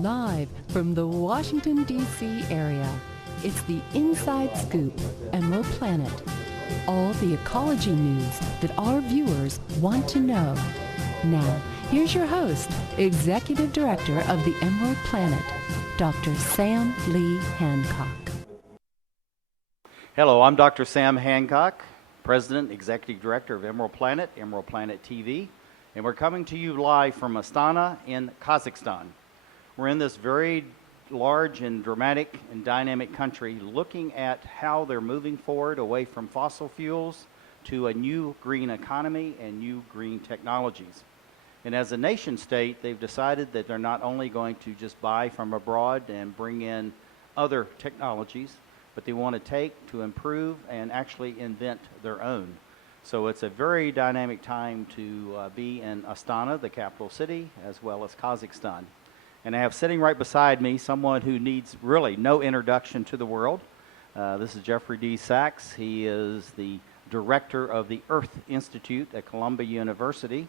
Live from the Washington, D.C. area, it's the Inside Scoop, Emerald Planet. All the ecology news that our viewers want to know. Now, here's your host, Executive Director of the Emerald Planet, Dr. Sam Lee Hancock. Hello, I'm Dr. Sam Hancock, President, Executive Director of Emerald Planet TV, and we're coming to you live from Astana in Kazakhstan. We're in this very large and dramatic and dynamic country looking at how they're moving forward away from fossil fuels to a new green economy and new green technologies. And as a nation state, they've decided that they're not only going to just buy from abroad and bring in other technologies, but they want to take to improve and actually invent their own. So it's a very dynamic time to be in Astana, the capital city, as well as Kazakhstan. And I have sitting right beside me someone who needs really no introduction to the world. This is Jeffrey D. Sachs. He is the director of the Earth Institute at Columbia University,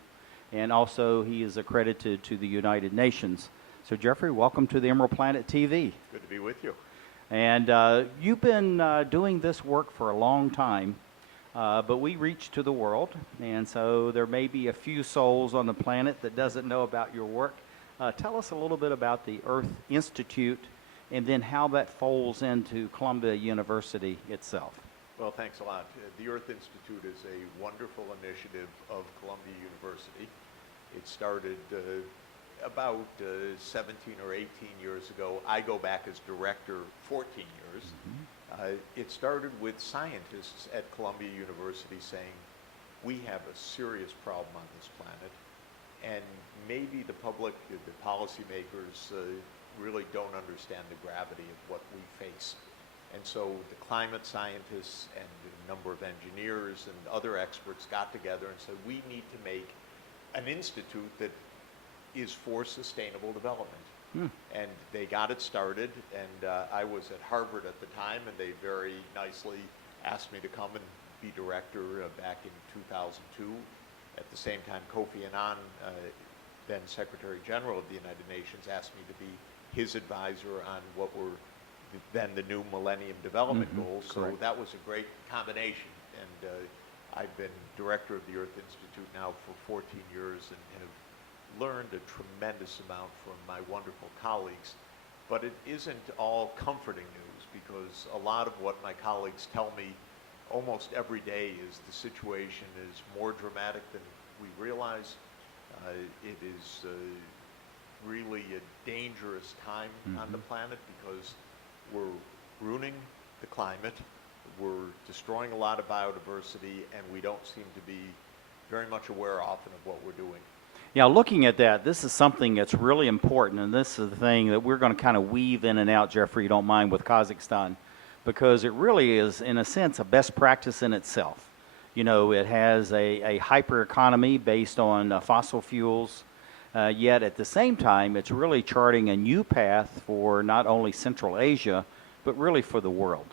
and also he is accredited to the United Nations. So Jeffrey, welcome to the Emerald Planet TV. Good to be with you. And you've been doing this work for a long time, but we reach to the world, and so there may be a few souls on the planet that doesn't know about your work. Tell us a little bit about the Earth Institute and then how that folds into Columbia University itself. Well, thanks a lot. The Earth Institute is a wonderful initiative of Columbia University. It started about 17 or 18 years ago. I go back as director 14 years. It started with scientists at Columbia University saying, we have a serious problem on this planet, and maybe the public, the policymakers, really don't understand the gravity of what we face. And so the climate scientists and a number of engineers and other experts got together and said, we need to make an institute that is for sustainable development. And they got it started, and I was at Harvard at the time, and they very nicely asked me to come and be director back in 2002. At the same time, Kofi Annan, then Secretary General of the United Nations, asked me to be his advisor on what were then the new Millennium Development Goals. Correct. So that was a great combination, and I've been director of the Earth Institute now for 14 years and have learned a tremendous amount from my wonderful colleagues. But it isn't all comforting news, because a lot of what my colleagues tell me almost every day is the situation is more dramatic than we realize. It is really a dangerous time on the planet, because we're ruining the climate, we're destroying a lot of biodiversity, and we don't seem to be very much aware often of what we're doing. Yeah, looking at that, this is something that's really important, and this is the thing that we're going to kind of weave in and out, Jeffrey, you don't mind, with Kazakhstan, because it really is, in a sense, a best practice in itself. You know, it has a hyper economy based on fossil fuels, yet at the same time, it's really charting a new path for not only Central Asia, but really for the world.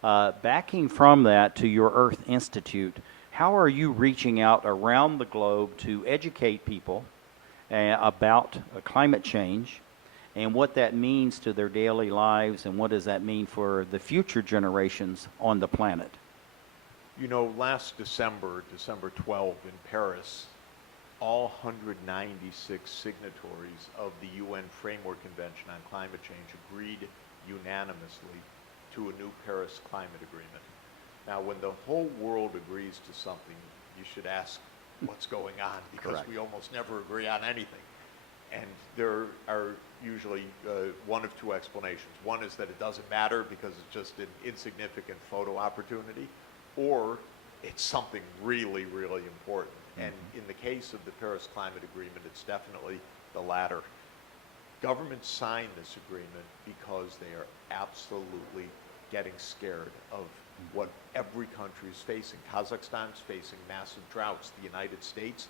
Backing from that to your Earth Institute, how are you reaching out around the globe to educate people about climate change and what that means to their daily lives, and what does that mean for the future generations on the planet? You know, last December 12, in Paris, all 196 signatories of the UN Framework Convention on Climate Change agreed unanimously to a new Paris climate agreement. Now, when the whole world agrees to something, you should ask what's going on, because Correct. we almost never agree on anything. And there are usually one of two explanations. One is that it doesn't matter because it's just an insignificant photo opportunity, or it's something really, really important. And in the case of the Paris Climate Agreement, it's definitely the latter. Governments sign this agreement because they are absolutely getting scared of what every country is facing. Kazakhstan is facing massive droughts. The United States,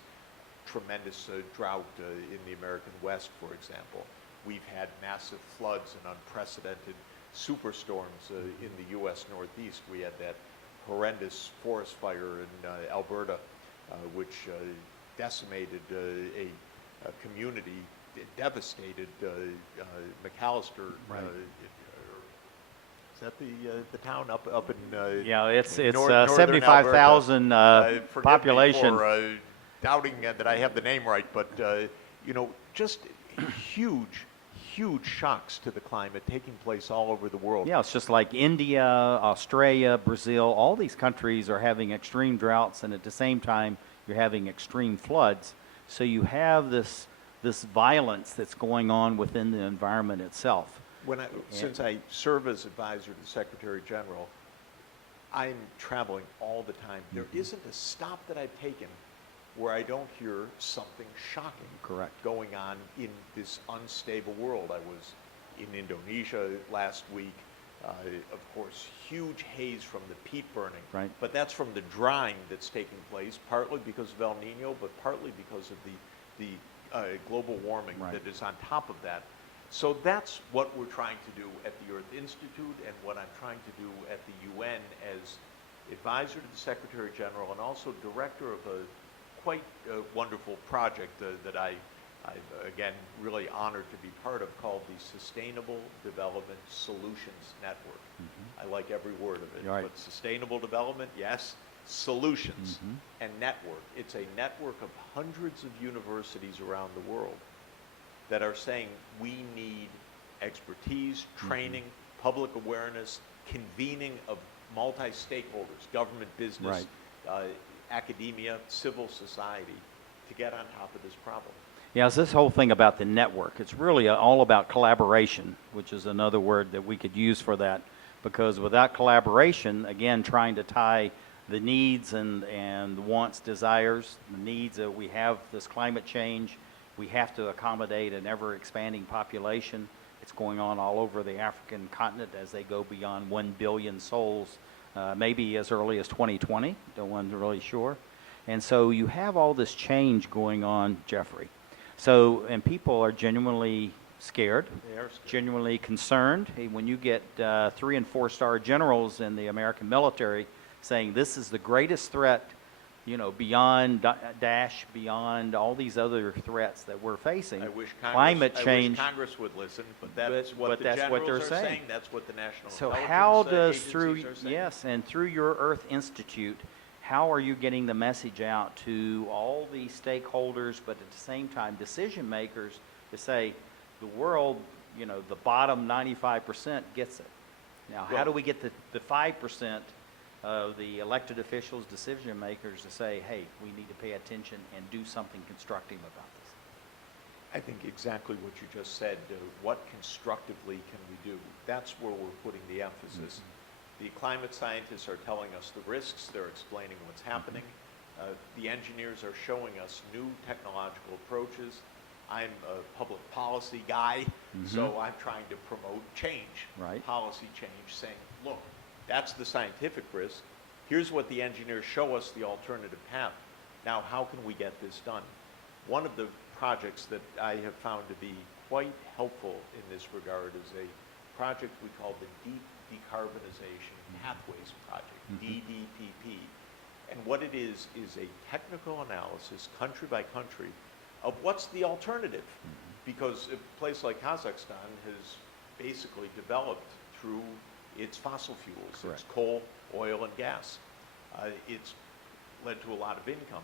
tremendous drought in the American West, for example. We've had massive floods and unprecedented superstorms in the U.S. Northeast. We had that horrendous forest fire in Alberta, which decimated a community devastated. McAllister, Right. is that the town up in? Yeah, it's northern 75,000 Alberta. Forgive me population. for doubting that I have the name right, but just huge shocks to the climate taking place all over the world. Yeah, it's just like India, Australia, Brazil, all these countries are having extreme droughts, and at the same time, you're having extreme floods. So you have this violence that's going on within the environment itself. Since I serve as advisor to the Secretary General, I'm traveling all the time. There isn't a stop that I've taken where I don't hear something shocking going on in this unstable world. I was in Indonesia last week. Of course, huge haze from the peat burning. Right. But that's from the drying that's taking place, partly because of El Nino, but partly because of the global warming that is on top of that. So that's what we're trying to do at the Earth Institute, and what I'm trying to do at the UN as advisor to the Secretary General and also director of a quite wonderful project that I'm again really honored to be part of, called the Sustainable Development Solutions Network. I like every word of it. Right. But sustainable development, yes. Solutions and network. It's a network of hundreds of universities around the world that are saying we need expertise, training, public awareness, convening of multi-stakeholders, government, business, academia, civil society, to get on top of this problem. Yeah, it's this whole thing about the network. It's really all about collaboration, which is another word that we could use for that, because without collaboration, again, trying to tie the needs and wants, desires, the needs that we have, this climate change, we have to accommodate an ever-expanding population. It's going on all over the African continent as they go beyond 1 billion souls, maybe as early as 2020, no one's really sure. And so you have all this change going on, Jeffrey. So, and people are genuinely scared, genuinely concerned. Hey, when you get 3- and 4-star generals in the American military saying this is the greatest threat, beyond Daesh, beyond all these other threats that we're facing. I wish climate change. I wish Congress would listen, but that's what the that's generals what they're are saying. That's what the national So intelligence how does agencies are saying. and through your Earth Institute, how are you getting the message out to all these stakeholders, but at the same time decision makers, to say the world, the bottom 95% gets it. Now, how do we get the 5% of the elected officials, decision makers, to say, hey, we need to pay attention and do something constructive about this? I think exactly what you just said. What constructively can we do? That's where we're putting the emphasis. The climate scientists are telling us the risks. They're explaining what's happening. The engineers are showing us new technological approaches. I'm a public policy guy, so I'm trying to promote change, policy change, saying, look, that's the scientific risk. Here's what the engineers show us, the alternative path. Now, how can we get this done? One of the projects that I have found to be quite helpful in this regard is a project we call the Deep Decarbonization Pathways Project, DDPP. And what it is a technical analysis, country by country, of what's the alternative. Because a place like Kazakhstan has basically developed through its fossil fuels, its coal, oil, and gas. It's led to a lot of income.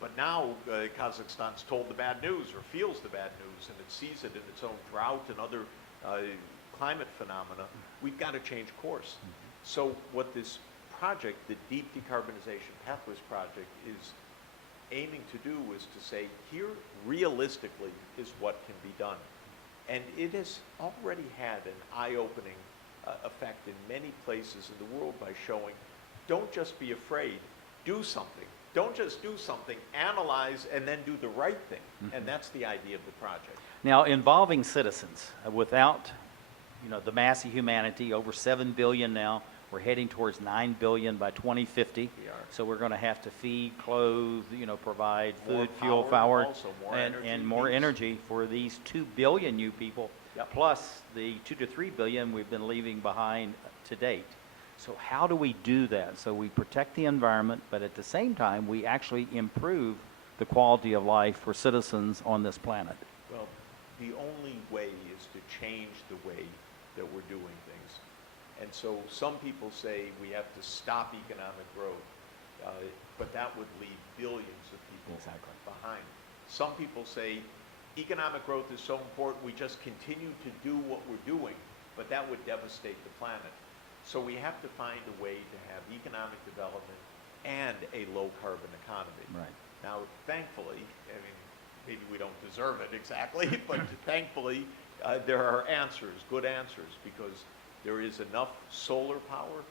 But now Kazakhstan's told the bad news, or feels the bad news, and it sees it in its own drought and other climate phenomena. We've got to change course. So what this project, the Deep Decarbonization Pathways Project, is aiming to do is to say, here realistically is what can be done. And it has already had an eye-opening effect in many places in the world by showing, don't just be afraid, do something. Don't just do something, analyze, and then do the right thing. And that's the idea of the project. Now, involving citizens, without the mass of humanity, over 7 billion now, we're heading towards 9 billion by 2050. We are. So we're going to have to feed, clothe, provide food, More fuel, power, power, also more and more needs. energy for these 2 billion new people, plus the 2 to 3 billion we've been leaving behind to date. So how do we do that? So we protect the environment, but at the same time, we actually improve the quality of life for citizens on this planet? Well, the only way is to change the way that we're doing things. And so some people say we have to stop economic growth, but that would leave billions of people behind. Some people say economic growth is so important we just continue to do what we're doing, but that would devastate the planet. So we have to find a way to have economic development and a low carbon economy. Right. Now, thankfully, I mean, maybe we don't deserve it exactly, but thankfully there are answers, good answers, because there is enough solar power,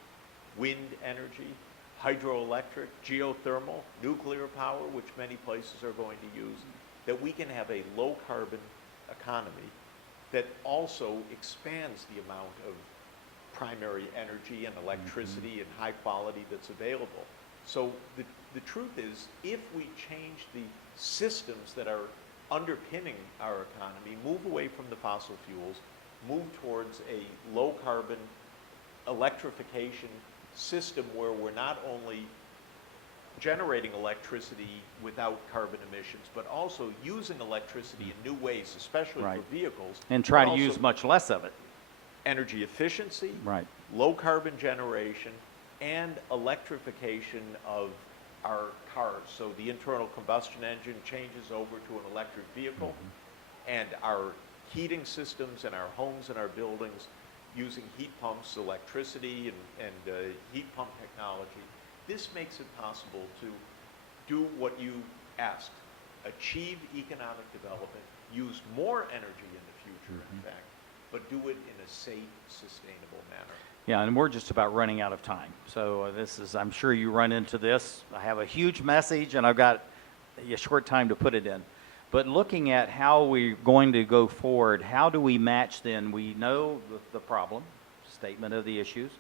wind energy, hydroelectric, geothermal, nuclear power, which many places are going to use, that we can have a low carbon economy that also expands the amount of primary energy and electricity and high quality that's available. So the truth is, if we change the systems that are underpinning our economy, move away from the fossil fuels, move towards a low carbon electrification system where we're not only generating electricity without carbon emissions, but also using electricity in new ways, especially for vehicles. And try to use much less of it. Energy efficiency, low carbon generation, and electrification of our cars. So the internal combustion engine changes over to an electric vehicle, and our heating systems in our homes and our buildings using heat pumps, electricity, and heat pump technology. This makes it possible to do what you asked, achieve economic development, use more energy in the future, in fact, but do it in a safe, sustainable manner. Yeah, and we're just about running out of time. So this is, I'm sure you run into this. I have a huge message, and I've got a short time to put it in. But looking at how we're going to go forward, how do we match then? We know the problem, statement of the issues.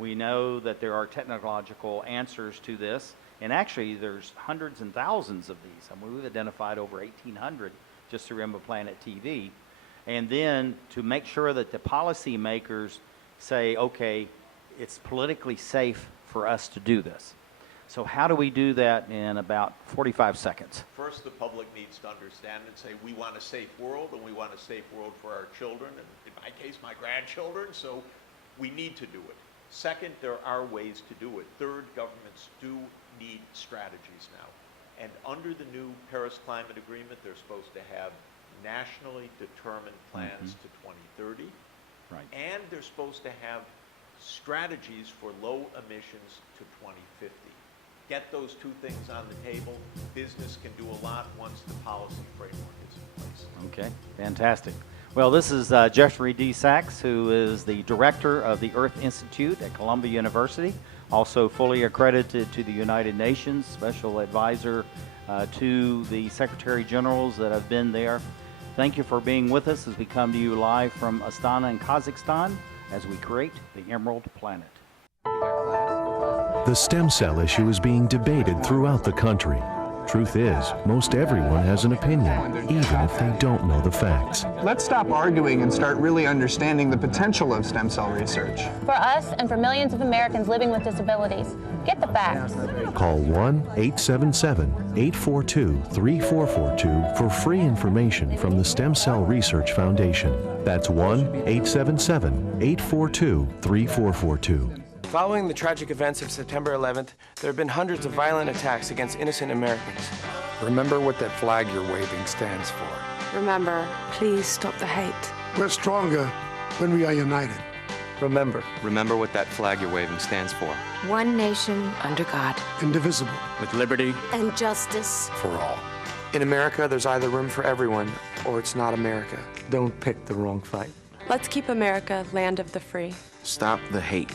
We know that there are technological answers to this. And actually, there's hundreds and thousands of these. I mean, we've identified over 1,800 just through Emerald Planet TV. And then to make sure that the policymakers say, okay, it's politically safe for us to do this. So how do we do that in about 45 seconds? First, the public needs to understand and say, we want a safe world, and we want a safe world for our children, and in my case, my grandchildren, so we need to do it. Second, there are ways to do it. Third, governments do need strategies now. And under the new Paris Climate Agreement, they're supposed to have nationally determined plans to 2030. Right. And they're supposed to have strategies for low emissions to 2050. Get those two things on the table. Business can do a lot once the policy framework is in place. Okay, fantastic. Well, this is Jeffrey D. Sachs, who is the director of the Earth Institute at Columbia University, also fully accredited to the United Nations, special advisor to the Secretary Generals that have been there. Thank you for being with us as we come to you live from Astana in Kazakhstan as we create the Emerald Planet. The stem cell issue is being debated throughout the country. Truth is, most everyone has an opinion, even if they don't know the facts. Let's stop arguing and start really understanding the potential of stem cell research. For us and for millions of Americans living with disabilities, get the facts. Call 1-877-842-3442 for free information from the Stem Cell Research Foundation. That's 1-877-842-3442. Following the tragic events of September 11th, there have been hundreds of violent attacks against innocent Americans. Remember what that flag you're waving stands for. Remember, please stop the hate. We're stronger when we are united. Remember what that flag you're waving stands for. One nation under God. Indivisible. With liberty and justice for all. in America, there's either room for everyone or it's not America. Don't pick the wrong fight. Let's keep America land of the free. Stop the hate.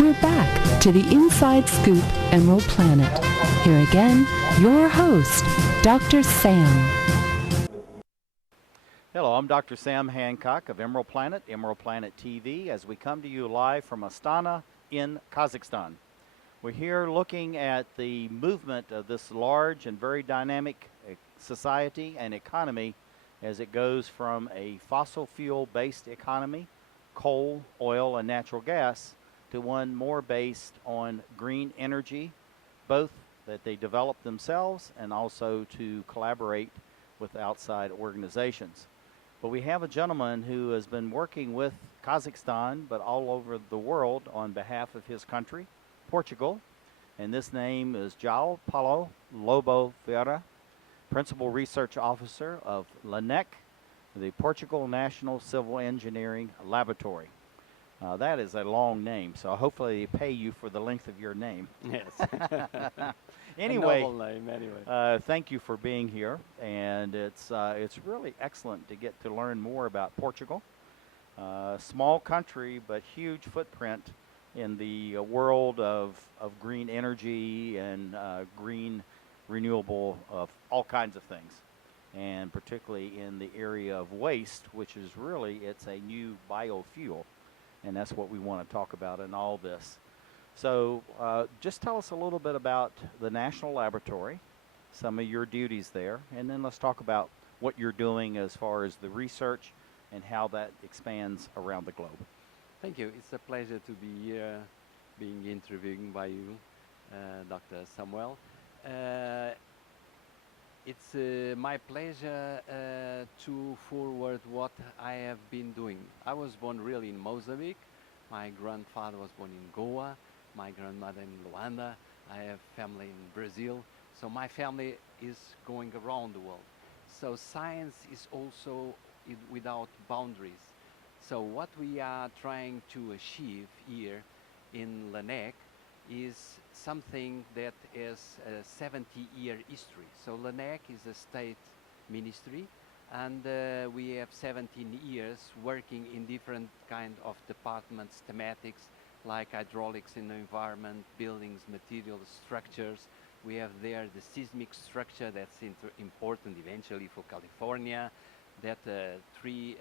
We're back to the Inside Scoop Emerald Planet. Here again, your host, Dr. Sam. Hello, I'm Dr. Sam Hancock of Emerald Planet TV, as we come to you live from Astana in Kazakhstan. We're here looking at the movement of this large and very dynamic society and economy as it goes from a fossil fuel-based economy, coal, oil, and natural gas, to one more based on green energy, both that they develop themselves and also to collaborate with outside organizations. But we have a gentleman who has been working with Kazakhstan, but all over the world on behalf of his country, Portugal. And this name is Joao-Paulo Lobo Ferreira, Principal Research Officer of LNEC, the Portugal National Civil Engineering Laboratory. That is a long name, so hopefully they pay you for the length of your name. Yes. Anyway, a noble name, anyway. Thank you for being here, and it's really excellent to get to learn more about Portugal. Small country, but huge footprint in the world of green energy and green renewable of all kinds of things, and particularly in the area of waste, which is really, it's a new biofuel, and that's what we want to talk about in all this. So just tell us a little bit about the National Laboratory, some of your duties there, and then let's talk about what you're doing as far as the research and how that expands around the globe. Thank you. It's a pleasure to be here, being interviewed by you, Dr. Samuel. It's my pleasure to forward what I have been doing. I was born really in Mozambique. My grandfather was born in Goa, my grandmother in Luanda. I have family in Brazil. So my family is going around the world. So science is also without boundaries. So what we are trying to achieve here in LNEC is something that is a 70-year history. So LNEC is a state ministry, and we have 17 years working in different kind of departments, thematics, like hydraulics in the environment, buildings, materials, structures. We have there the seismic structure that's important eventually for California, that three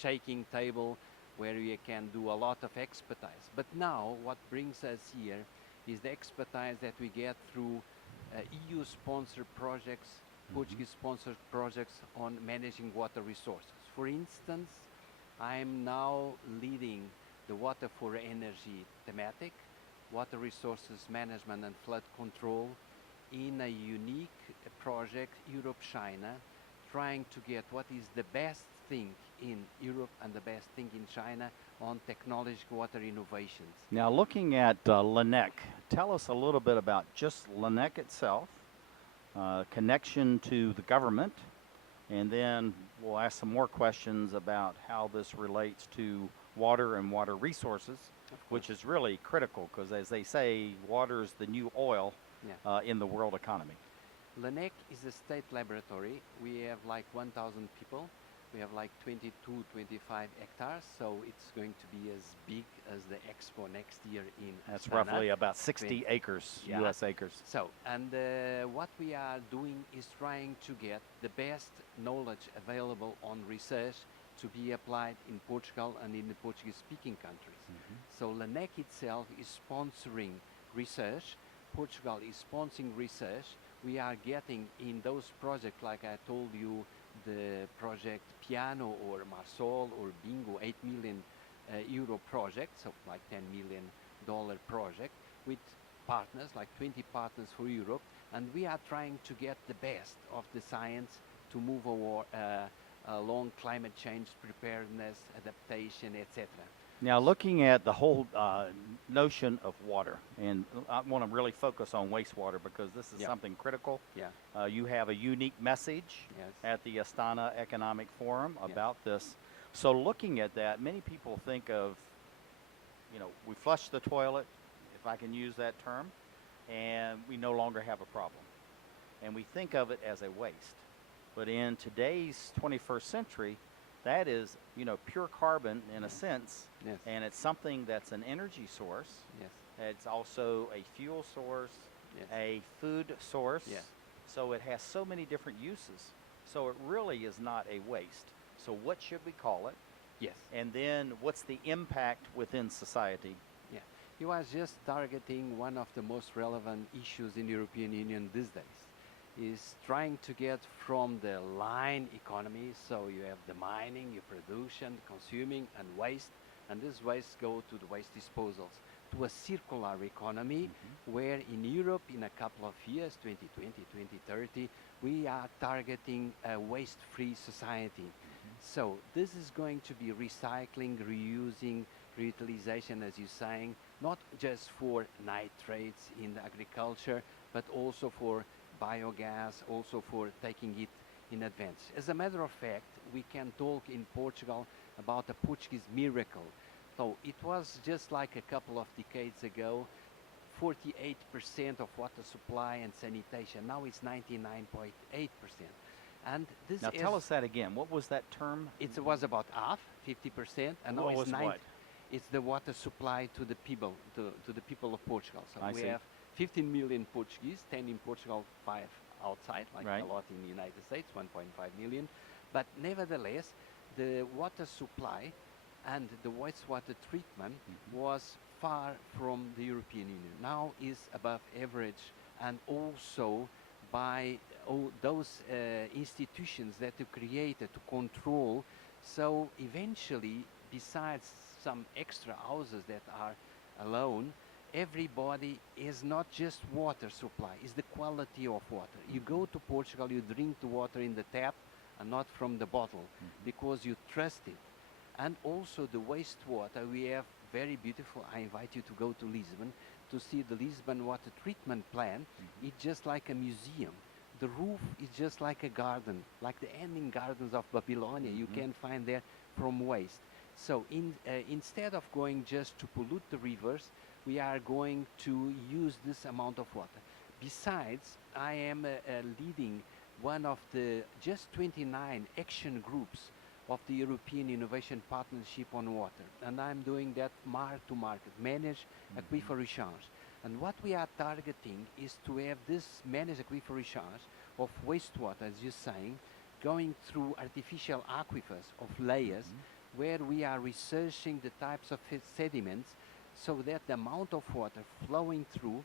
shaking table where we can do a lot of expertise. But now what brings us here is the expertise that we get through EU-sponsored projects, Portuguese-sponsored projects on managing water resources. For instance, I am now leading the water for energy thematic, water resources management and flood control in a unique project, Europe-China, trying to get what is the best thing in Europe and the best thing in China on technological water innovations. Now, looking at LNEC, tell us a little bit about just LNEC itself, connection to the government, and then we'll ask some more questions about how this relates to water and water resources, which is really critical because, as they say, water is the new oil in the world economy. LNEC is a state laboratory. We have like 1,000 people. We have like 22, 25 hectares, so it's going to be as big as the expo next year in That's Astana. roughly about 60 acres, U.S. acres. So, and what we are doing is trying to get the best knowledge available on research to be applied in Portugal and in the Portuguese-speaking countries. So LNEC itself is sponsoring research. Portugal is sponsoring research. We are getting in those projects, like I told you, the project Piano or Marsol or Bingo, 8 million euro project, so like $10 million project with partners, like 20 partners for Europe, and we are trying to get the best of the science to move along climate change preparedness, adaptation, etc. Now, looking at the whole notion of water, and I want to really focus on wastewater because this is something critical. You have a unique message at the Astana Economic Forum about this. So looking at that, many people think of, you know, we flush the toilet, if I can use that term, and we no longer have a problem. And we think of it as a waste. But in today's 21st century, that is, you know, pure carbon in a sense, and it's something that's an energy source. It's also a fuel source, a food source. So it has so many different uses. So it really is not a waste. So what should we call it? And then what's the impact within society? You are just targeting one of the most relevant issues in the European Union these days. is trying to get from the line economy, so you have the mining, your production, consuming, and waste, and this waste go to the waste disposals, to a circular economy where in Europe in a couple of years, 2020, 2030, we are targeting a waste-free society. So this is going to be recycling, reusing, reutilization, as you're saying, not just for nitrates in agriculture, but also for biogas, also for taking it in advance. As a matter of fact, we can talk in Portugal about a Portuguese miracle. So it was just like a couple of decades ago, 48% of water supply and sanitation. Now it's 99.8%. And this now tell us that again. What was that term? It was about half, 50%, and now it's 90%. What? It's the water supply to the people, to the people of Portugal. So I we see. have 15 million Portuguese, 10 in Portugal, 5 outside, like Right. a lot in the United States, 1.5 million. But nevertheless, the water supply and the wastewater treatment was far from the European Union. Now is above average, and also by all those institutions that are created to control. So eventually, besides some extra houses that are alone, everybody is not just water supply, it's the quality of water. You go to Portugal, you drink the water in the tap and not from the bottle because you trust it. And also the wastewater, we have very beautiful, I invite you to go to Lisbon to see the Lisbon water treatment plant. It's just like a museum. The roof is just like a garden, like the ending gardens of Babylonia. You can find there from waste. So instead of going just to pollute the rivers, we are going to use this amount of water. Besides, I am leading one of the just 29 action groups of the European Innovation Partnership on Water. And I'm doing that market to market, manage aquifer recharge. And what we are targeting is to have this managed aquifer recharge of wastewater, as you're saying, going through artificial aquifers of layers where we are researching the types of sediments so that the amount of water flowing through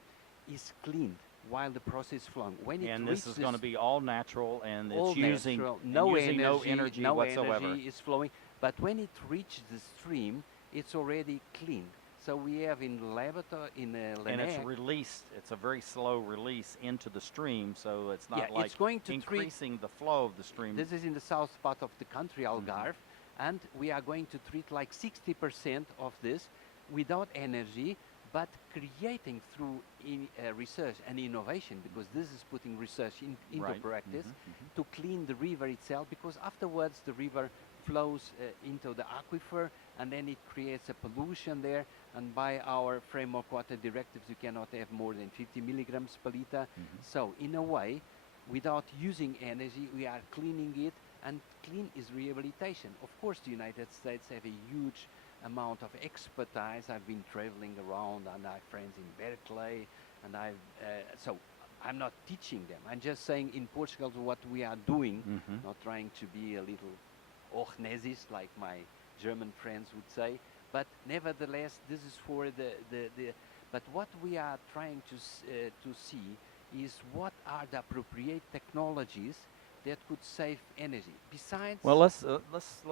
is cleaned while the process is flowing. When and it this is going to be all natural, and all it's using, natural, and no using energy, no energy whatsoever. energy is flowing. But when it reaches the stream, it's already clean. So we have in the laboratory, in LNEC, And it's released. It's a very slow release into the stream, so it's not like it's going to increasing the flow of the stream. This is in the south part of the country, Algarve, and we are going to treat like 60% of this without energy, but creating through research and innovation, because this is putting research into Right. practice to clean the river itself, because afterwards the river flows into the aquifer, and then it creates a pollution there, and by our framework water directives you cannot have more than 50 milligrams per liter. So in a way, without using energy, we are cleaning it, and clean is rehabilitation. Of course, the United States have a huge amount of expertise. I've been traveling around, and I have friends in Berkeley, and so I'm not teaching them. I'm just saying in Portugal what we are doing, not trying to be a little Ornesis, like my German friends would say, but nevertheless, this is for but what we are trying to see is what are the appropriate technologies that could save energy. Besides, Well, let's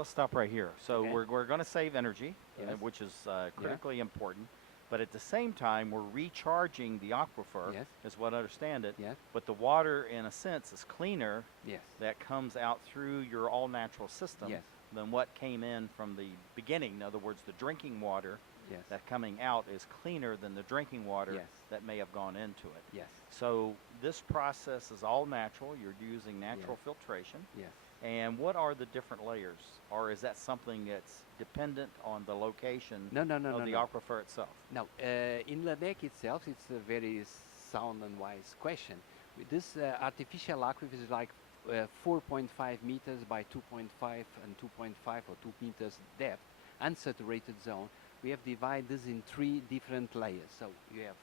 stop right here. So Okay. we're going to save energy, Yes. which is critically important. But at the same time, we're recharging the aquifer, Yes. is what I understand it. Yes. But the water, in a sense, is cleaner Yes. that comes out through your all-natural system Yes. than what came in from the beginning. In other words, the drinking water Yes. that coming out is cleaner than the drinking water Yes. that may have gone into it. Yes. So this process is all natural. You're using natural Yes. filtration. Yes. And what are the different layers? Or is that something that's dependent on the location No, of the no. aquifer itself? Now, in LNEC itself, it's a very sound and wise question. With this artificial aquifer is like 4.5 meters by 2.5 and 2.5 or 2 meters depth, unsaturated zone. We have divided this in 3 different layers. So you have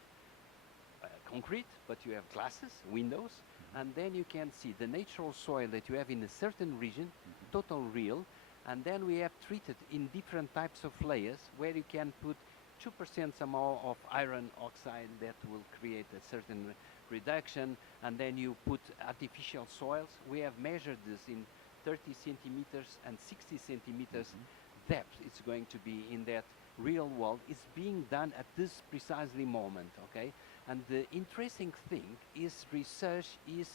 concrete, but you have glasses, windows, and then you can see the natural soil that you have in a certain region, total real, and then we have treated in different types of layers where you can put 2% somehow of iron oxide that will create a certain reduction, and then you put artificial soils. We have measured this in 30 centimeters and 60 centimeters depth. It's going to be in that real world. It's being done at this precisely moment, okay? And the interesting thing is research is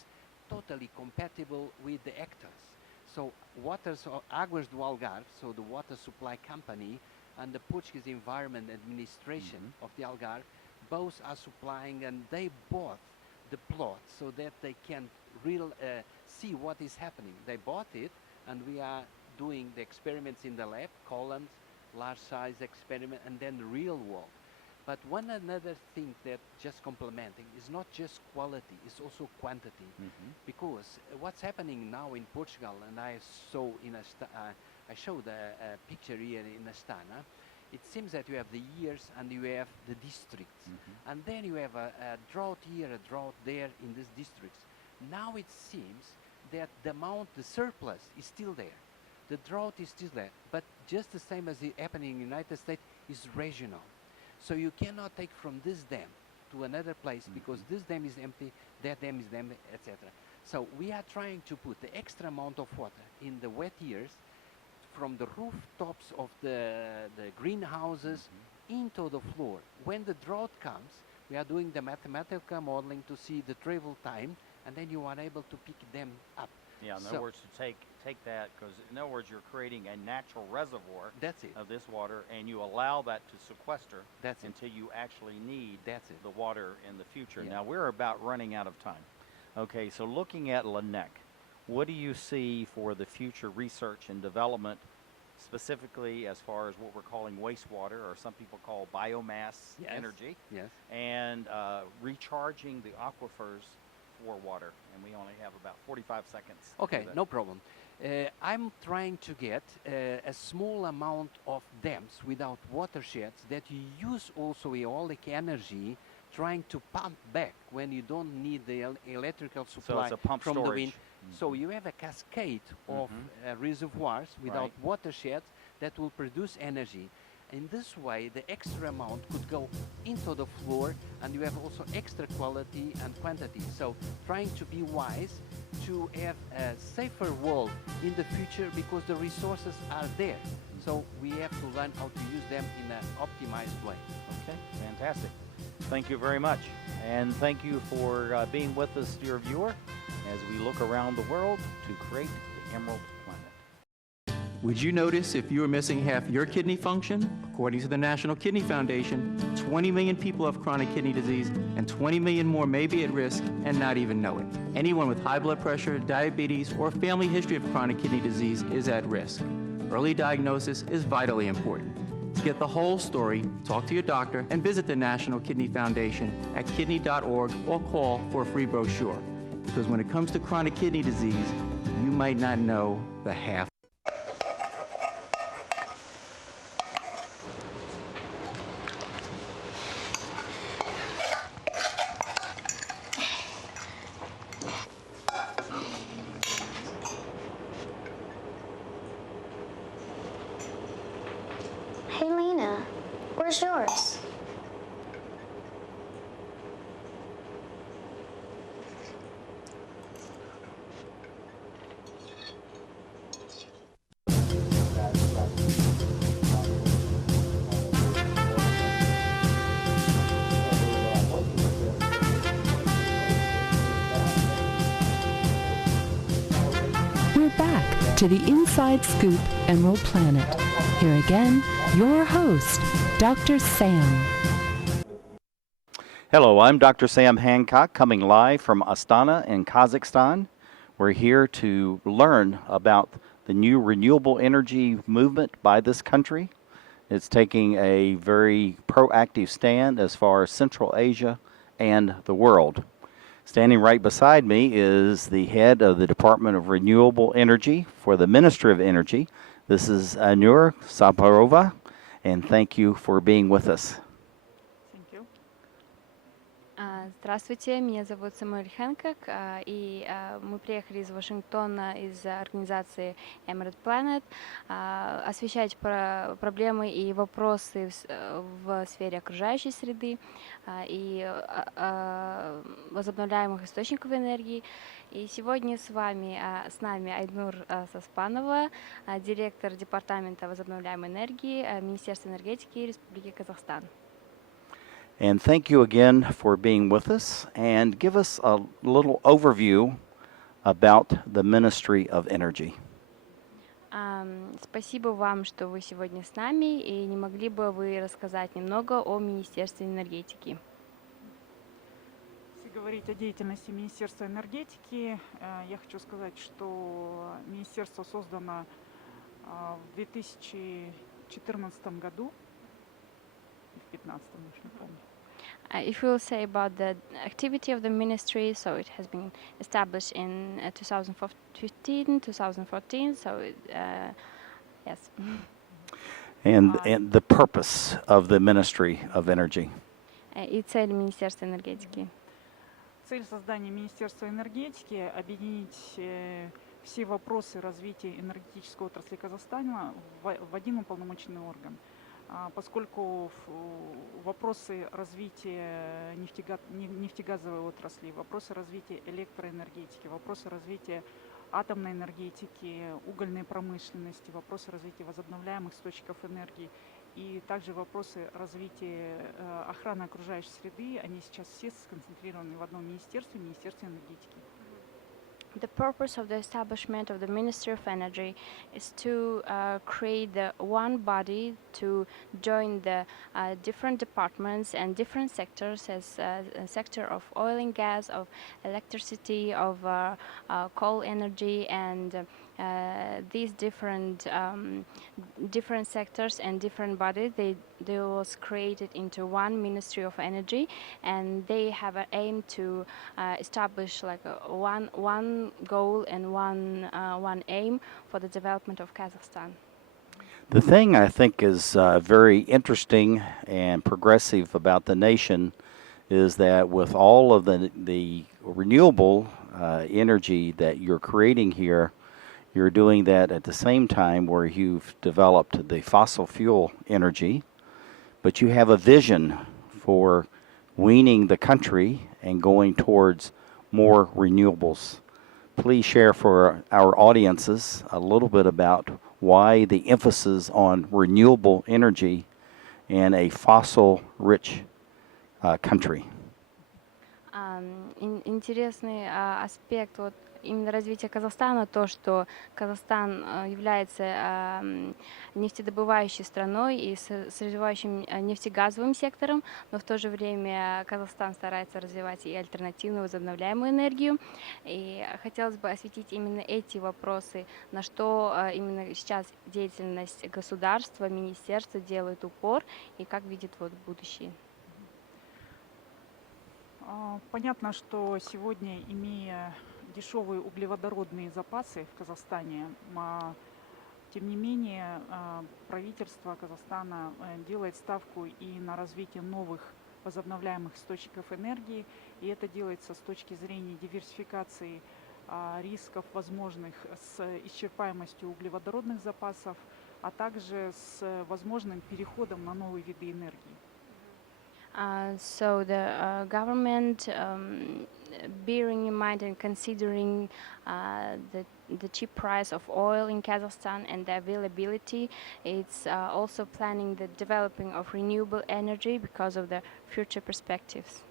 totally compatible with the actors. So Águas do Algarve, so the water supply company, and the Portuguese Environment Administration of the Algarve, both are supplying, and they bought the plot so that they can see what is happening. They bought it, and we are doing the experiments in the lab, columns, large size experiment, and then the real world. But one another thing that just complementing is not just quality, it's also quantity. Because what's happening now in Portugal, and I showed a picture here in Astana, it seems that you have the years and you have the districts. And then you have a drought here, a drought there in these districts. Now it seems that the surplus is still there. The drought is still there, but just the same as it happening in the United States is regional. So you cannot take from this dam to another place because this dam is empty, that dam is empty, etc. So we are trying to put the extra amount of water in the wet years from the rooftops of the greenhouses into the floor. When the drought comes, we are doing the mathematical modeling to see the travel time, and then you are able to pick them up. Yeah, in other words, to take that, because in other words, you're creating a natural reservoir of this water, and you allow that to sequester until you actually need the water in the future. Now, we're about running out of time. Okay, so looking at LNEC, what do you see for the future research and development, specifically as far as what we're calling wastewater, or some people call biomass energy, and recharging the aquifers for water? And we only have about 45 seconds. Okay, no problem. I'm trying to get a small amount of dams without watersheds that you use also eolic energy, trying to pump back when you don't need the electrical supply from the wind. So you have a cascade of reservoirs without watersheds that will produce energy. In this way, the extra amount could go into the floor, and you have also extra quality and quantity. So trying to be wise to have a safer world in the future, because the resources are there. So we have to learn how to use them in an optimized way. Okay, fantastic. Thank you very much. And thank you for being with us, dear viewer, as we look around the world to create the Emerald Planet. Would you notice if you were missing half your kidney function? According to the National Kidney Foundation, 20 million people have chronic kidney disease, and 20 million more may be at risk and not even know it. Anyone with high blood pressure, diabetes, or family history of chronic kidney disease is at risk. Early diagnosis is vitally important. To get the whole story, talk to your doctor and visit the National Kidney Foundation at kidney.org or call for a free brochure. Because when it comes to chronic kidney disease, you might not know the half. Hey, Lena, where's yours? We're back to the Inside Scoop Emerald Planet. Here again, your host, Dr. Sam. Hello, I'm Dr. Sam Hancock, coming live from Astana in Kazakhstan. We're here to learn about the new renewable energy movement by this country. It's taking a very proactive stand as far as Central Asia and the world. Standing right beside me is the head of the Department of Renewable Energy for the Ministry of Energy. This is Ainur and thank you for being with us. Thank you. Здравствуйте, меня зовут Самуэль Хэнкок, и мы приехали из Вашингтона из организации Emerald Planet освещать проблемы и вопросы в сфере окружающей среды и возобновляемых источников энергии. И сегодня с нами Ainur Sospanova, директор Департамента возобновляемой энергии Министерства энергетики Республики Казахстан. And thank you again for being with us, and give us a little overview about the Ministry of Energy. Спасибо вам, что вы сегодня с нами, и не могли бы вы рассказать немного о Министерстве энергетики? Если говорить о деятельности Министерства энергетики, я хочу сказать, что министерство создано в 2014 году, в 2015, уж не помню. If we'll say about the activity of the ministry, so it has been established in 2015, 2014, so yes. And the purpose of the Ministry of Energy. И цель Министерства энергетики. Цель создания Министерства энергетики – объединить все вопросы развития энергетической отрасли Казахстана в один уполномоченный орган. Поскольку вопросы развития нефтегазовой отрасли, вопросы развития электроэнергетики, вопросы развития атомной энергетики, угольной промышленности, вопросы развития возобновляемых источников энергии и также вопросы развития охраны окружающей среды, они сейчас все сконцентрированы в одном министерстве, Министерстве энергетики. The purpose of the establishment of the Ministry of Energy is to create the one body to join the different departments and different sectors, as a sector of oil and gas, of electricity, of coal energy, and these different sectors and different bodies, they was created into one Ministry of Energy, and they have an aim to establish like one goal and one aim for the development of Kazakhstan. The thing I think is very interesting and progressive about the nation is that with all of the renewable energy that you're creating here, you're doing that at the same time where you've developed the fossil fuel energy, but you have a vision for weaning the country and going towards more renewables. Please share for our audiences a little bit about why the emphasis on renewable energy in a fossil-rich country. Интересный аспект именно развития Казахстана, то, что Казахстан является нефтедобывающей страной и с развивающим нефтегазовым сектором, но в то же время Казахстан старается развивать и альтернативную возобновляемую энергию. И хотелось бы осветить именно эти вопросы, на что именно сейчас деятельность государства, министерства делает упор и как видит будущее. Понятно, что сегодня, имея дешевые углеводородные запасы в Казахстане, тем не менее правительство Казахстана делает ставку и на развитие новых возобновляемых источников энергии, и это делается с точки зрения диверсификации рисков возможных с исчерпаемостью углеводородных запасов, а также с возможным переходом на новые виды энергии. So the government, bearing in mind and considering the cheap price of oil in Kazakhstan and the availability, it's also planning the developing of renewable energy because of the future perspectives.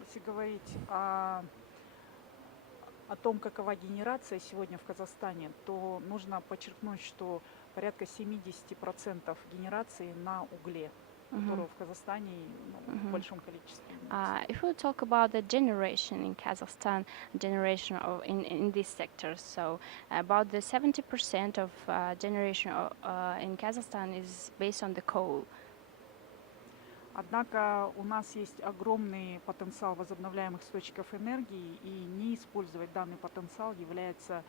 Если говорить о том, какова генерация сегодня в Казахстане, то нужно подчеркнуть, что порядка 70% генерации на угле, которого в Казахстане в большом количестве. If we talk about the generation in Kazakhstan, generation in this sector, so about the 70% of generation in Kazakhstan is based on the coal. Однако у нас есть огромный потенциал возобновляемых источников энергии, и не использовать данный потенциал является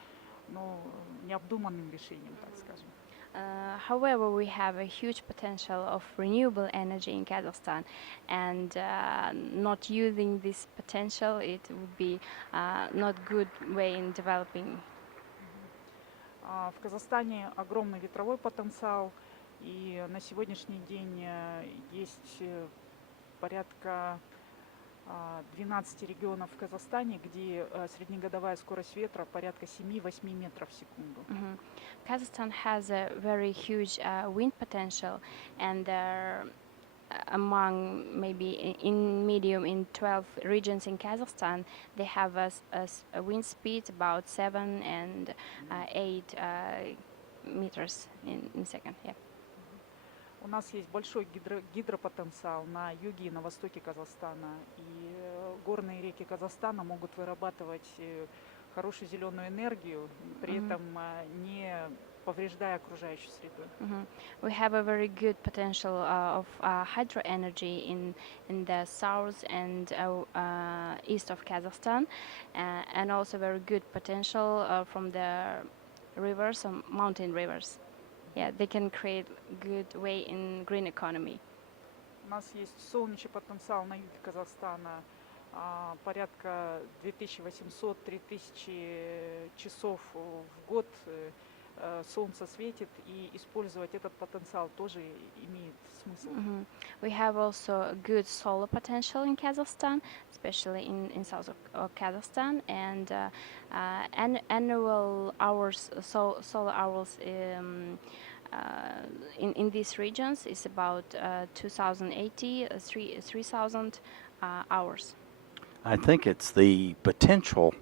необдуманным решением, так скажем. However, we have a huge potential of renewable energy in Kazakhstan, and not using this potential, it would be not good way in developing. В Казахстане огромный ветровой потенциал, и на сегодняшний день есть порядка 12 регионов в Казахстане, где среднегодовая скорость ветра порядка 7-8 метров в секунду. Kazakhstan has a very huge wind potential, and among maybe in medium in 12 regions in Kazakhstan, they have a wind speed about 7 and 8 meters in second. Yeah. У нас есть большой гидропотенциал на юге и на востоке Казахстана, и горные реки Казахстана могут вырабатывать хорошую зеленую энергию, при этом не повреждая окружающую среду. We have a very good potential of hydro energy in the south and east of Kazakhstan, and also very good potential from the rivers, mountain rivers. Yeah, they can create good way in green economy. У нас есть солнечный потенциал на юге Казахстана, порядка 2800-3000 часов в год солнце светит, и использовать этот потенциал тоже имеет смысл. We have also a good solar potential in Kazakhstan, especially in south of Kazakhstan, and annual hours, solar hours in these regions is about 2080, 3000 hours. I think it's the potential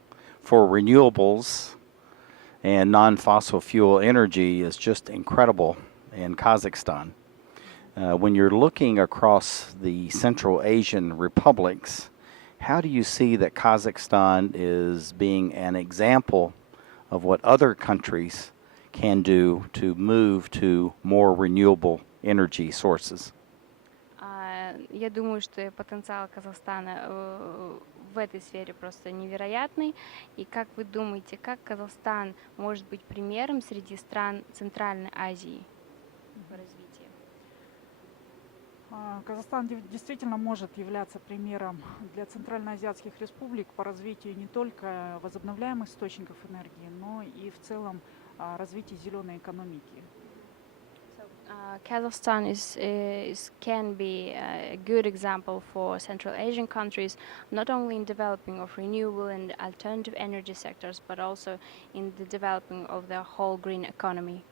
for renewables and non-fossil fuel energy is just incredible in Kazakhstan. When you're looking across the Central Asian republics, how do you see that Kazakhstan is being an example of what other countries can do to move to more renewable energy sources? Я думаю, что потенциал Казахстана в этой сфере просто невероятный. И как вы думаете, как Казахстан может быть примером среди стран Центральной Азии в развитии? Казахстан действительно может являться примером для центральноазиатских республик по развитию не только возобновляемых источников энергии, но и в целом развития зеленой экономики. Kazakhstan can be a good example for Central Asian countries, not only in developing of renewable and alternative energy sectors, but also in the developing of the whole green economy.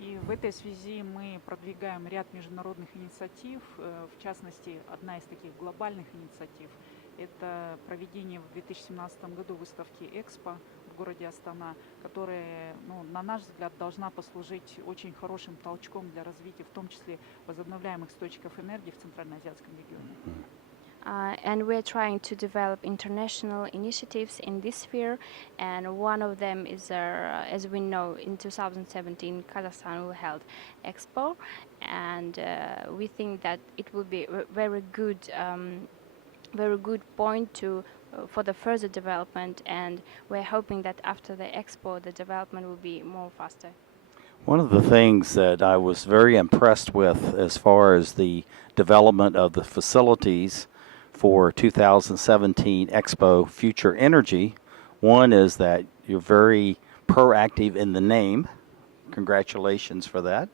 И в этой связи мы продвигаем ряд международных инициатив, в частности, одна из таких глобальных инициатив – это проведение в 2017 году выставки «Экспо» в городе Астана, которая, на наш взгляд, должна послужить очень хорошим толчком для развития, в том числе возобновляемых источников энергии в Центральноазиатском регионе. And we're trying to develop international initiatives in this sphere, and one of them is, as we know, in 2017, Kazakhstan will held Expo, and we think that it will be a very good point for the further development, and we're hoping that after the Expo, the development will be more faster. One of the things that I was very impressed with as far as the development of the facilities for 2017 Expo Future Energy, one is that you're very proactive in the name. Congratulations for that.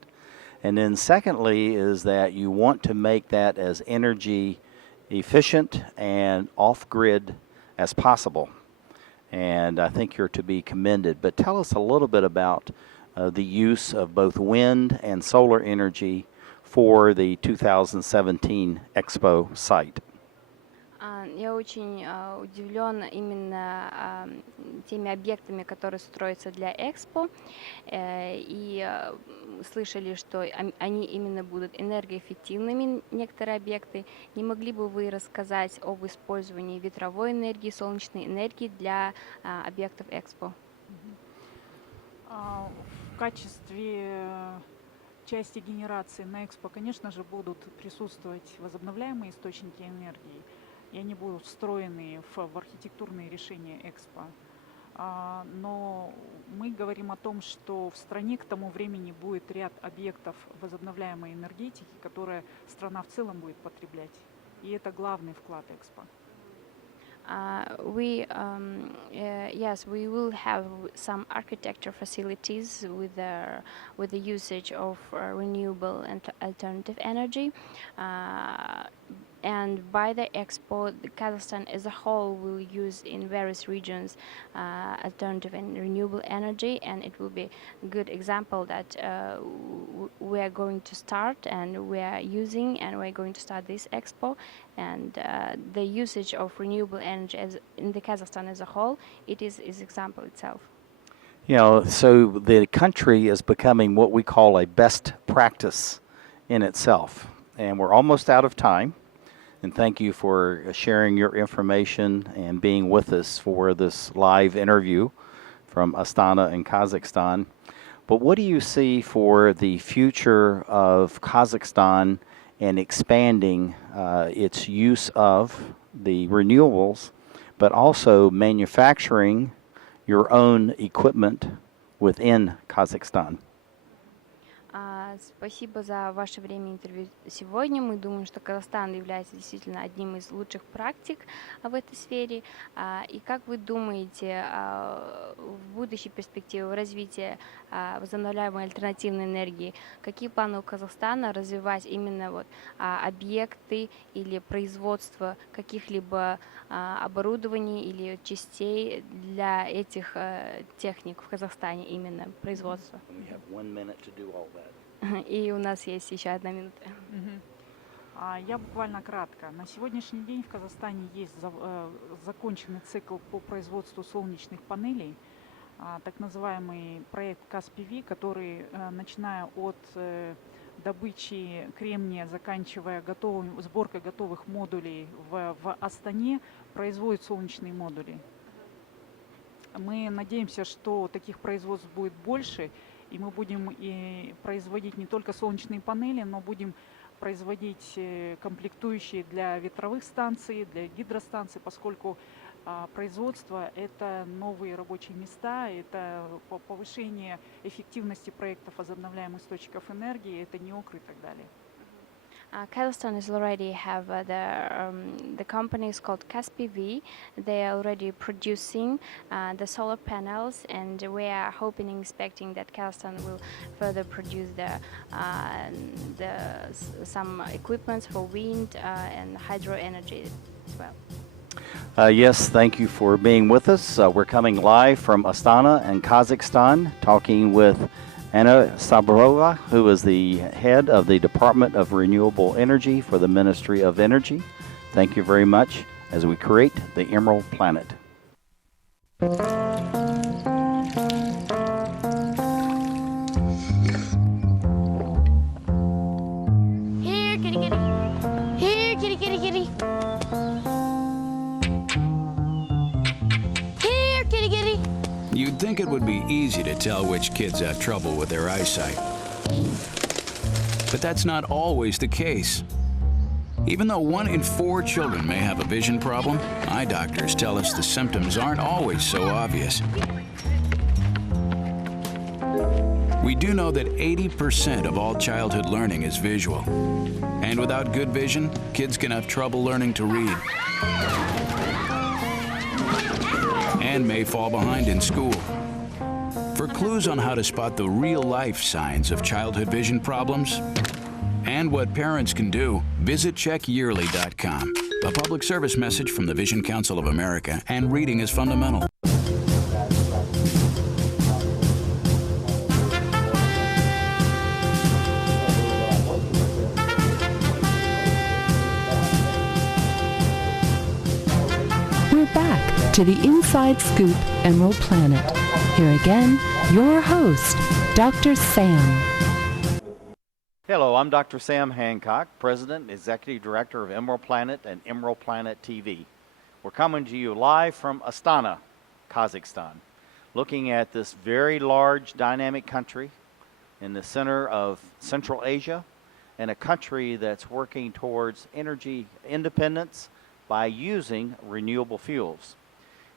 And then secondly is that you want to make that as energy efficient and off-grid as possible. And I think you're to be commended. But tell us a little bit about the use of both wind and solar energy for the 2017 Expo site. Я очень удивлен именно теми объектами, которые строятся для Экспо, и слышали, что они именно будут энергоэффективными, некоторые объекты. Не могли бы вы рассказать об использовании ветровой энергии, солнечной энергии для объектов Экспо? В качестве части генерации на Экспо, конечно же, будут присутствовать возобновляемые источники энергии, и они будут встроены в архитектурные решения Экспо. Но мы говорим о том, что в стране к тому времени будет ряд объектов возобновляемой энергетики, которые страна в целом будет потреблять. И это главный вклад Экспо. Yes, we will have some architecture facilities with the usage of renewable and alternative energy. And by the expo, Kazakhstan as a whole will use in various regions alternative and renewable energy, and it will be a good example that we are going to start and we are using, and we're going to start this expo. And the usage of renewable energy in the Kazakhstan as a whole, it is example itself. You know, so the country is becoming what we call a best practice in itself, and we're almost out of time. And thank you for sharing your information and being with us for this live interview from Astana in Kazakhstan. But what do you see for the future of Kazakhstan and expanding its use of the renewables, but also manufacturing your own equipment within Kazakhstan? Спасибо за ваше время интервью сегодня. Мы думаем, что Казахстан является действительно одним из лучших практик в этой сфере. И как вы думаете, в будущей перспективе развития возобновляемой альтернативной энергии, какие планы у Казахстана развивать именно вот объекты или производство каких-либо оборудований или частей для этих техник в Казахстане, именно производство? И у нас есть еще 1 минута. Я буквально кратко. На сегодняшний день в Казахстане есть законченный цикл по производству солнечных панелей, так называемый проект КАСПВ, который, начиная от добычи кремния, заканчивая сборкой готовых модулей в Астане, производит солнечные модули. Мы надеемся, что таких производств будет больше, и мы будем производить не только солнечные панели, но будем производить комплектующие для ветровых станций, для гидростанций, поскольку производство — это новые рабочие места, это повышение эффективности проектов возобновляемых источников энергии, это неокры и так далее. Kazakhstan is already have the company is called KASPV. They are already producing the solar panels, and we are hoping and expecting that Kazakhstan will further produce some equipments for wind and hydro energy as well. Yes, thank you for being with us. We're coming live from Astana in Kazakhstan, talking with Ainur, who is the head of the Department of Renewable Energy for the Ministry of Energy. Thank you very much as we create the Emerald Planet. Here, kitty, kitty. Here, kitty, kitty, kitty. Here, kitty, kitty. You'd think it would be easy to tell which kids have trouble with their eyesight. But that's not always the case. Even though 1 in 4 children may have a vision problem, eye doctors tell us the symptoms aren't always so obvious. We do know that 80% of all childhood learning is visual. And without good vision, kids can have trouble learning to read and may fall behind in school. For clues on how to spot the real-life signs of childhood vision problems and what parents can do, visit checkyearly.com. A public service message from the Vision Council of America, and reading is fundamental. We're back to the Inside Scoop Emerald Planet. Here again, your host, Dr. Sam. Hello, I'm Dr. Sam Hancock, President and Executive Director of Emerald Planet and Emerald Planet TV. We're coming to you live from Astana, Kazakhstan, looking at this very large, dynamic country in the center of Central Asia, and a country that's working towards energy independence by using renewable fuels.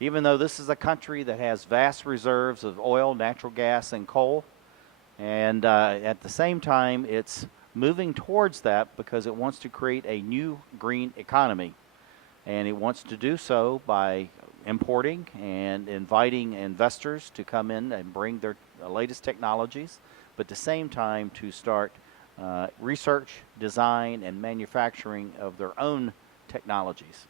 even though this is a country that has vast reserves of oil, natural gas, and coal, and at the same time, it's moving towards that because it wants to create a new green economy. And it wants to do so by importing and inviting investors to come in and bring their latest technologies, but at the same time to start research, design, and manufacturing of their own technologies.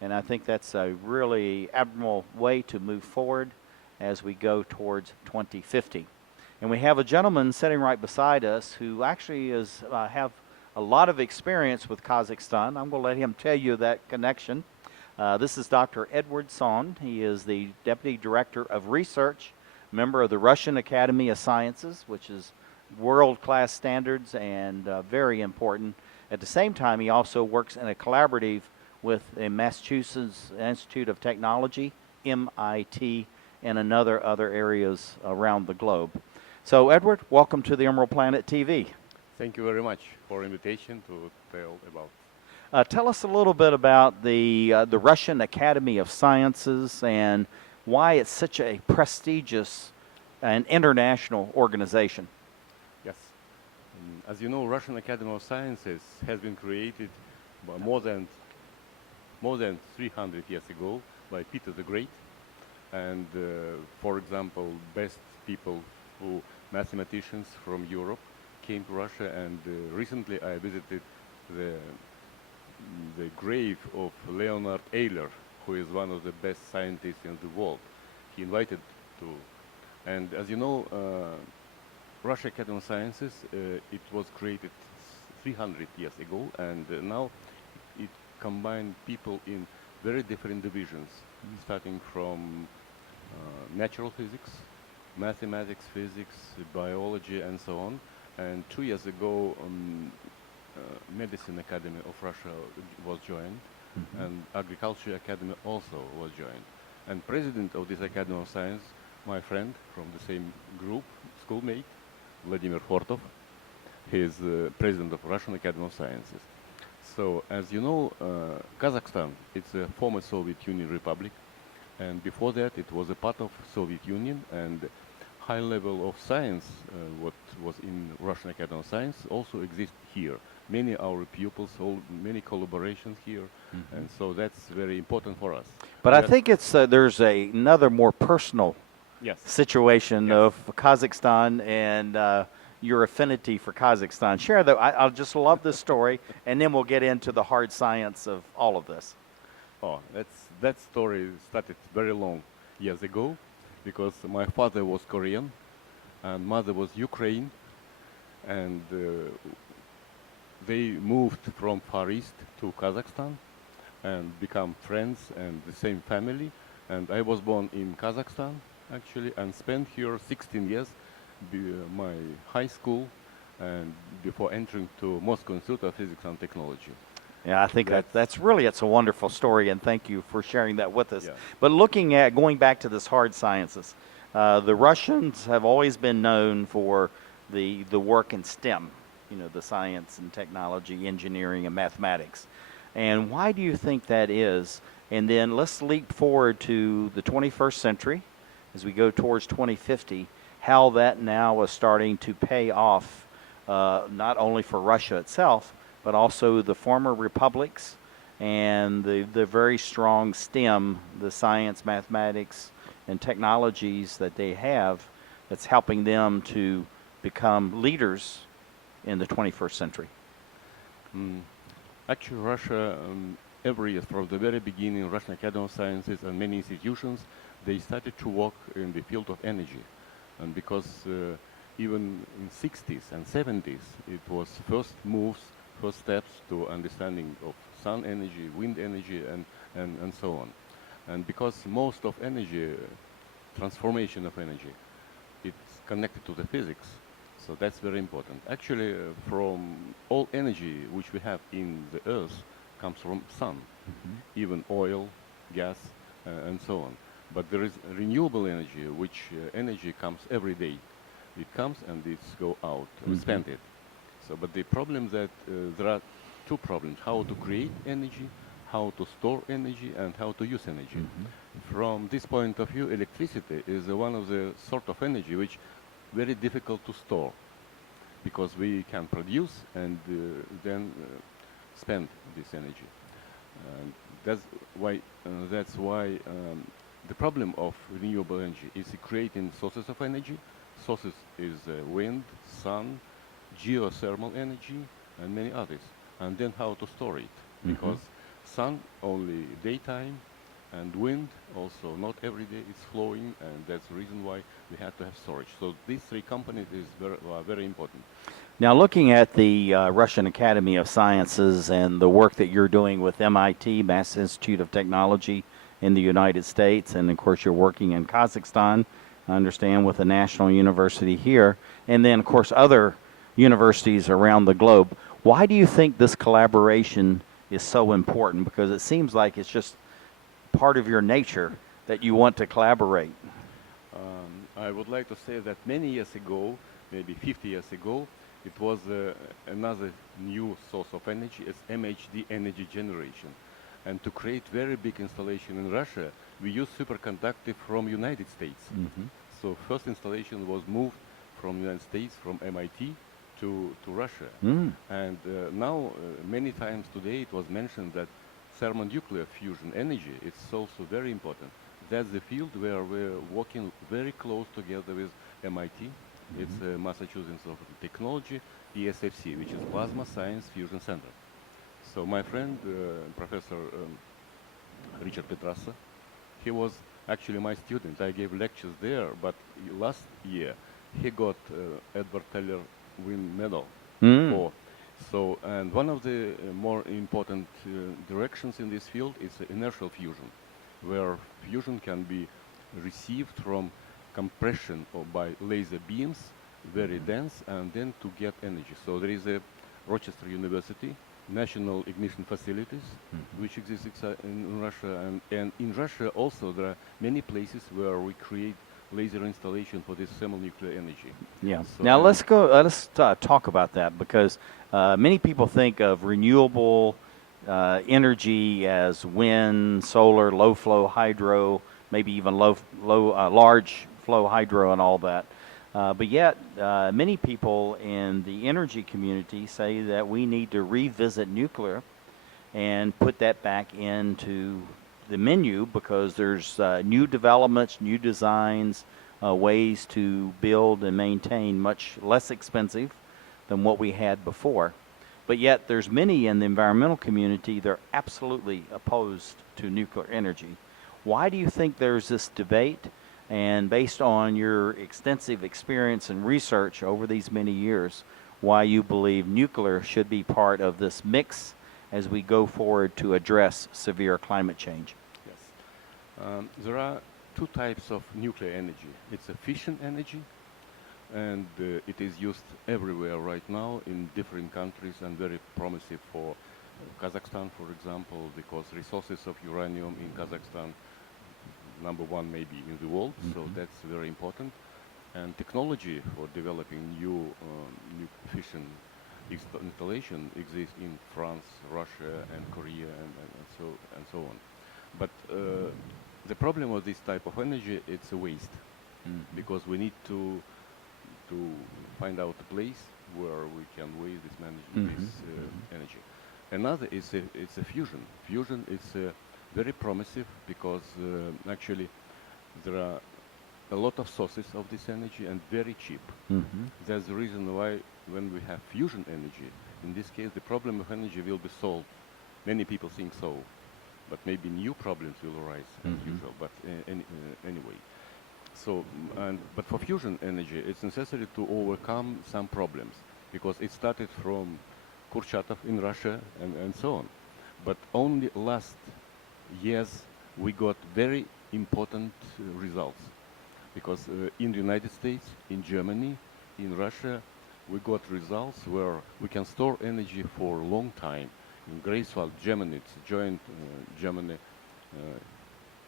And I think that's a really admirable way to move forward as we go towards 2050. And we have a gentleman sitting right beside us who actually is have a lot of experience with Kazakhstan. I'm going to let him tell you that connection. This is Dr. Eduard. He is the Deputy Director of Research, member of the Russian Academy of Sciences, which is world-class standards and very important. At the same time, he also works in a collaborative with the Massachusetts Institute of Technology, MIT, and other areas around the globe. So, Eduard, welcome to the Emerald Planet TV. Thank you very much for invitation to tell about. Tell us a little bit about the Russian Academy of Sciences and why it's such a prestigious and international organization. Yes. As you know, Russian Academy of Sciences has been created more than 300 years ago by Peter the Great. And, for example, best people mathematicians from Europe came to Russia, and recently I visited the grave of Leonard Euler, who is one of the best scientists in the world. He invited to, and as you know, Russia Academy of Sciences, it was created 300 years ago, and now it combined people in very different divisions, starting from natural physics, mathematics, physics, biology, and so on. And 2 years ago, Medicine Academy of Russia was joined, and Agriculture Academy also was joined. And president of this Academy of Science, my friend from the same group, schoolmate, Vladimir Fortov, he is president of Russian Academy of Sciences. So, as you know, Kazakhstan, it's a former Soviet Union republic, and before that it was a part of Soviet Union, and high level of science, what was in Russian Academy of Science, also exists here. Many our pupils, many collaborations here, and so that's very important for us. But I think it's there's another more personal situation of Kazakhstan and your affinity for Kazakhstan. Share that. I'll just love this story, and then we'll get into the hard science of all of this. Oh, that story started very long years ago, because my father was Korean and mother was Ukraine, and they moved from Far East to Kazakhstan and become friends and the same family. And I was born in Kazakhstan, actually, and spent here 16 years, my high school, and before entering to Moscow Institute of Physics and Technology. Yeah, I think it's a wonderful story, and thank you for sharing that with us. Yeah. But looking at, going back to this hard sciences, the Russians have always been known for the work in STEM, the science and technology, engineering, and mathematics. And why do you think that is? And then let's leap forward to the 21st century as we go towards 2050, how that now is starting to pay off, not only for Russia itself, but also the former republics and the very strong STEM, the science, mathematics, and technologies that they have that's helping them to become leaders in the 21st century. Actually, Russia, every year from the very beginning, Russian Academy of Sciences and many institutions, they started to work in the field of energy. And because even in 60s and 70s, it was first steps to understanding of sun energy, wind energy, and so on. And because most of energy, transformation of energy, it's connected to the physics, so that's very important. Actually, from all energy which we have in the earth comes from sun, even oil, gas, and so on. But there is renewable energy, which energy comes every day. It comes and it's go out, we spend it. So, but the problem that there are two problems: how to create energy, how to store energy, and how to use energy. from this point of view, electricity is one of the sort of energy which very difficult to store, because we can produce and then spend this energy. And that's why the problem of renewable energy is creating sources of energy. Sources is wind, sun, geothermal energy, and many others. And then how to store it, because sun only daytime, and wind also not every day is flowing, and that's the reason why we have to have storage. So these three components is very important. Now, looking at the Russian Academy of Sciences and the work that you're doing with MIT, Mass Institute of Technology in the United States, and of course you're working in Kazakhstan, I understand, with a national university here, and then of course other universities around the globe. Why do you think this collaboration is so important? Because it seems like it's just part of your nature that you want to collaborate. I would like to say that many years ago, maybe 50 years ago, it was another new source of energy, as MHD energy generation. And to create very big installation in Russia, we use superconductor from United States. So first installation was moved from United States, from MIT to Russia. And now, many times today, it was mentioned that thermonuclear fusion energy is also very important. That's the field where we're working very close together with MIT. It's Massachusetts Institute of Technology, ESFC, which is Plasma Science Fusion Center. So my friend, Professor Richard Petrassa, he was actually my student. I gave lectures there, but last year he got Edward Teller Win Medal. So, and one of the more important directions in this field is inertial fusion, where fusion can be received from compression or by laser beams, very dense, and then to get energy. So there is a Rochester University, National Ignition Facilities, which exists in Russia, and in Russia also there are many places where we create laser installation for this thermonuclear energy. Yeah. So now let's talk about that, because many people think of renewable energy as wind, solar, low flow hydro, maybe even large flow hydro and all that. But yet, many people in the energy community say that we need to revisit nuclear and put that back into the menu, because there's new developments, new designs, ways to build and maintain much less expensive than what we had before. But yet there's many in the environmental community that are absolutely opposed to nuclear energy. Why do you think there's this debate? And based on your extensive experience and research over these many years, why you believe nuclear should be part of this mix as we go forward to address severe climate change? Yes. There are two types of nuclear energy. It's a fission energy, and it is used everywhere right now in different countries, and very promising for Kazakhstan, for example, because resources of uranium in Kazakhstan, #1 maybe in the world, so that's very important. And technology for developing new fission installation exists in France, Russia, and Korea, and so on. But the problem with this type of energy, it's a waste, because we need to find out a place where we can waste this energy. Another is it's a fusion. Fusion is very promising, because actually there are a lot of sources of this energy and very cheap. That's the reason why when we have fusion energy, in this case the problem of energy will be solved. Many people think so, but maybe new problems will arise as usual, but anyway. So, but for fusion energy, it's necessary to overcome some problems, because it started from Kurchatov in Russia and so on. But only last years we got very important results, because in the United States, in Germany, in Russia, we got results where we can store energy for a long time. In Greifswald, Germany, it's joint Germany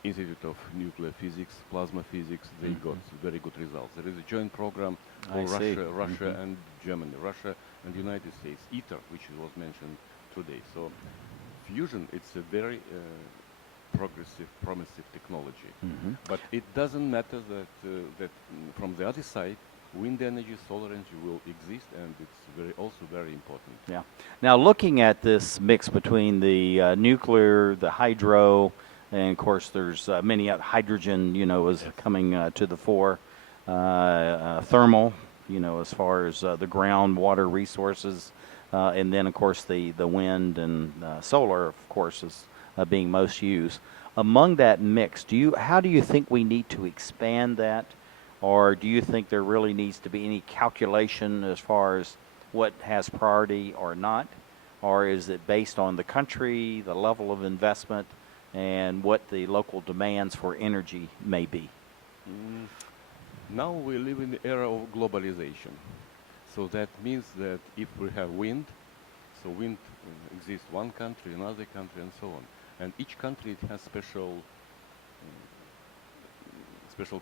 Institute of Nuclear Physics, Plasma Physics, they got very good results. There is a joint program for Russia and Germany, Russia and the United States, ITER, which was mentioned today. So fusion, it's a very progressive, promising technology. But it doesn't matter that from the other side, wind energy, solar energy will exist, and it's also very important. Yeah. Now, looking at this mix between the nuclear, the hydro, and of course, there's many hydrogen, is coming to the fore. Thermal, as far as the groundwater resources, and then of course the wind and solar, of course, is being most used. Among that mix, how do you think we need to expand that, or do you think there really needs to be any calculation as far as what has priority or not, or is it based on the country, the level of investment, and what the local demands for energy may be? Now we live in the era of globalization. So that means that if we have wind, so wind exists one country, another country, and so on. And each country has special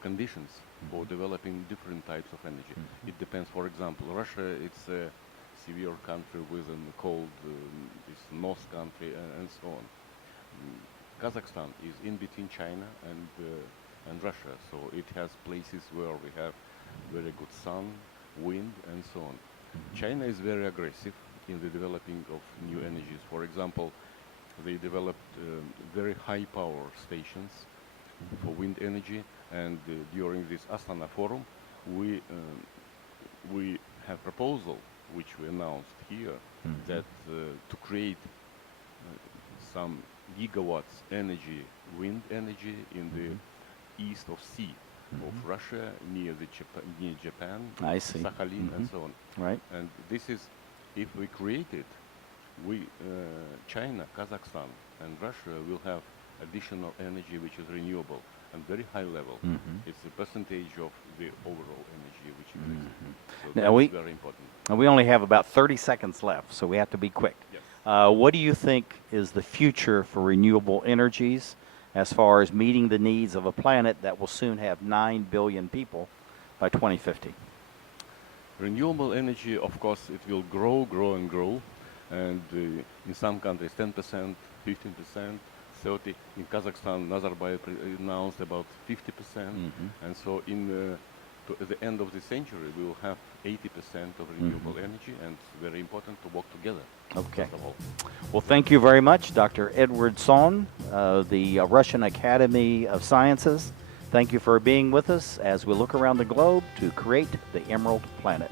conditions for developing different types of energy. It depends. For example, Russia, it's a severe country with a cold, it's north country, and so on. Kazakhstan is in between China and Russia, so it has places where we have very good sun, wind, and so on. China is very aggressive in the developing of new energies. For example, they developed very high power stations for wind energy, and during this Astana forum, we have proposal which we announced here that to create some gigawatts energy, wind energy in the east of sea of Russia, near Japan, I see. Sakhalin, and so on. Right. And this is, if we create it, China, Kazakhstan, and Russia will have additional energy which is renewable and very high level. It's a percentage of the overall energy which exists. So Now that's very important. And we only have about 30 seconds left, so we have to be quick. Yes. What do you think is the future for renewable energies as far as meeting the needs of a planet that will soon have 9 billion people by 2050? Renewable energy, of course, it will grow, and grow. And in some countries, 10%, 15%, 30%. In Kazakhstan, Nazarbayev announced about 50%. And so at the end of the century, we will have 80% of renewable energy, and it's very important to work together. Okay. First of all. Well, thank you very much, Dr. Eduard Son, the Russian Academy of Sciences. Thank you for being with us as we look around the globe to create the Emerald Planet.